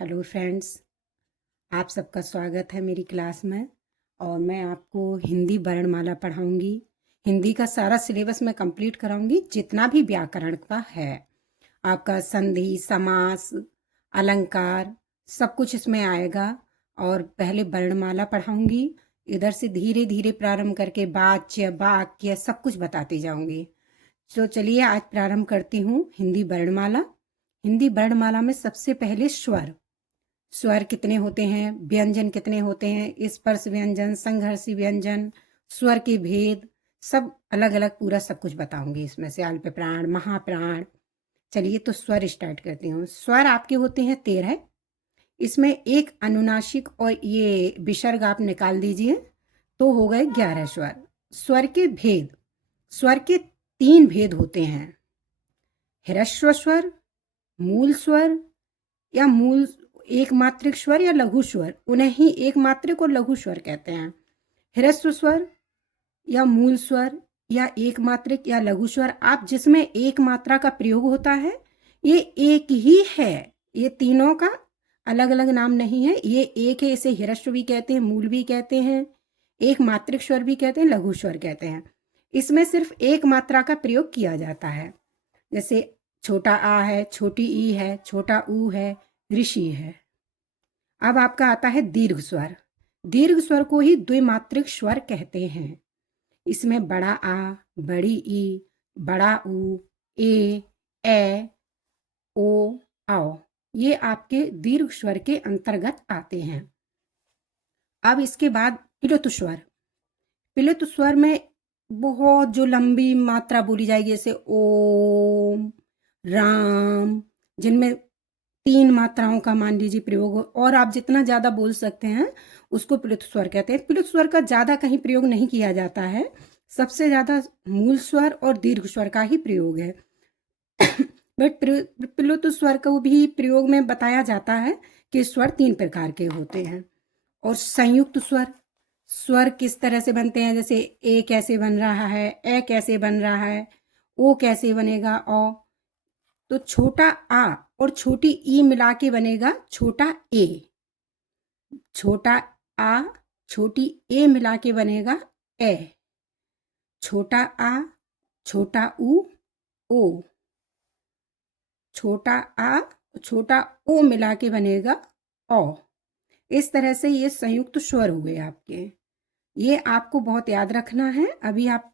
Hello friends, आप सबका स्वागत है मेरी क्लास में। और मैं आपको हिंदी वर्णमाला पढ़ाऊंगी। हिंदी का सारा सिलेबस मैं कंप्लीट कराऊंगी, जितना भी व्याकरण का है। आपका संधि, समास, अलंकार सब कुछ इसमें आएगा। और पहले वर्णमाला पढ़ाऊंगी, इधर से धीरे धीरे प्रारंभ करके वाच्य, वाक्य सब कुछ बताती जाऊंगी। तो चलिए आज प्रारंभ करती हूँ हिंदी वर्णमाला। हिंदी वर्णमाला में सबसे पहले स्वर कितने होते हैं, व्यंजन कितने होते हैं, स्पर्श व्यंजन, संघर्षी व्यंजन, स्वर के भेद, सब अलग अलग पूरा सब कुछ बताऊंगी इसमें से। अल्प प्राण, महाप्राण। चलिए तो स्वर स्टार्ट करती हूँ। स्वर आपके होते हैं 13। इसमें एक अनुनासिक और ये विसर्ग आप निकाल दीजिए तो हो गए 11 स्वर। स्वर के भेद, स्वर के 3 भेद होते हैं। ह्रस्व स्वर, मूल स्वर या मूल एक मात्रिक स्वर या लघु स्वर, उन्हें ही एक मात्रिक और लघु स्वर कहते हैं। ह्रस्व स्वर या मूल स्वर या एक मात्रिक या लघु स्वर, आप जिसमें एक मात्रा का प्रयोग होता है, ये एक ही है। ये तीनों का अलग अलग नाम नहीं है, ये एक है। इसे ह्रस्व भी कहते हैं, मूल भी कहते हैं, एक मात्रिक स्वर भी कहते हैं, लघु स्वर कहते हैं। इसमें सिर्फ एक मात्रा का प्रयोग किया जाता है। जैसे छोटा आ है, छोटी ई है, छोटा ऊ है, ऋषि है। अब आपका आता है दीर्घ स्वर। दीर्घ स्वर को ही द्विमात्रिक स्वर कहते हैं। इसमें बड़ा आ, बड़ी ई, बड़ा ऊ, ए, ओ, आओ, ये आपके दीर्घ स्वर के अंतर्गत आते हैं। अब इसके बाद प्लुत स्वर। प्लुत स्वर में बहुत जो लंबी मात्रा बोली जाएगी, जैसे ओम, राम, जिनमें 3 मात्राओं का मान लीजिए प्रयोग हो, और आप जितना ज़्यादा बोल सकते हैं उसको प्लुत स्वर कहते हैं। प्लुत स्वर का ज़्यादा कहीं प्रयोग नहीं किया जाता है, सबसे ज़्यादा मूल स्वर और दीर्घ स्वर का ही प्रयोग है। बट प्लुत स्वर को भी प्रयोग में बताया जाता है कि स्वर 3 प्रकार के होते हैं। और संयुक्त स्वर, स्वर किस तरह से बनते हैं, जैसे ए कैसे बन रहा है, ए कैसे बन रहा है, ओ कैसे बनेगा, ओ। तो छोटा आ और छोटी ई मिला के बनेगा छोटा ए। छोटा आ छोटी ए मिला के बनेगा ए। छोटा आ छोटा ओ। छोटा आ छोटा ओ मिला के बनेगा ओ। इस तरह से ये संयुक्त स्वर हुए आपके। ये आपको बहुत याद रखना है। अभी आप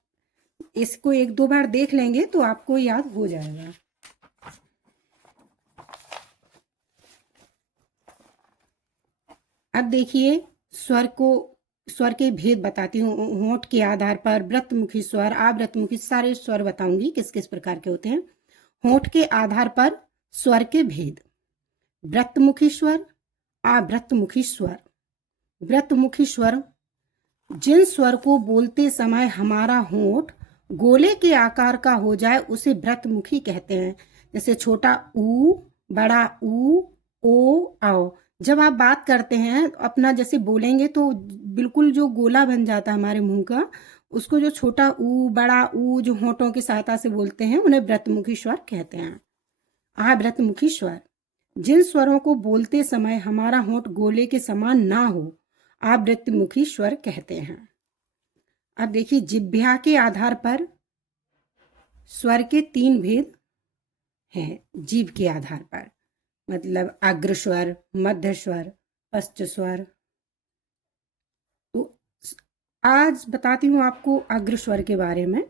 इसको 1-2 बार देख लेंगे तो आपको याद हो जाएगा। अब देखिए स्वर के भेद बताती हूँ। होंठ के आधार पर व्रतमुखी स्वर, आवृतमुखी, सारे स्वर बताऊंगी किस किस प्रकार के होते हैं। होंठ के आधार पर स्वर के भेद। व्रतमुखी स्वर, आवृतमुखी स्वर। व्रतमुखी स्वर, जिन स्वर को बोलते समय हमारा होंठ गोले के आकार का हो जाए उसे व्रतमुखी कहते हैं। जैसे छोटा ऊ, बड़ा ऊ, ओ, आओ। जब आप बात करते हैं अपना जैसे बोलेंगे तो बिल्कुल जो गोला बन जाता है हमारे मुंह का, उसको जो छोटा ऊ, बड़ा ऊ जो होंठों की सहायता से बोलते हैं, उन्हें व्रतमुखी स्वर कहते हैं। आवृतमुखी स्वर, जिन स्वरों को बोलते समय हमारा होंठ गोले के समान ना हो, आवृतमुखी स्वर कहते हैं। अब देखिए जिह्वा के आधार पर स्वर के 3 भेद हैं। जीभ के आधार पर, मतलब अग्र स्वर, मध्य स्वर, पश्च स्वर। तो आज बताती हूँ आपको अग्र स्वर के बारे में।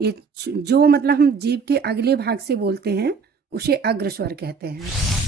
ये जो मतलब हम जीभ के अगले भाग से बोलते हैं उसे अग्र स्वर कहते हैं।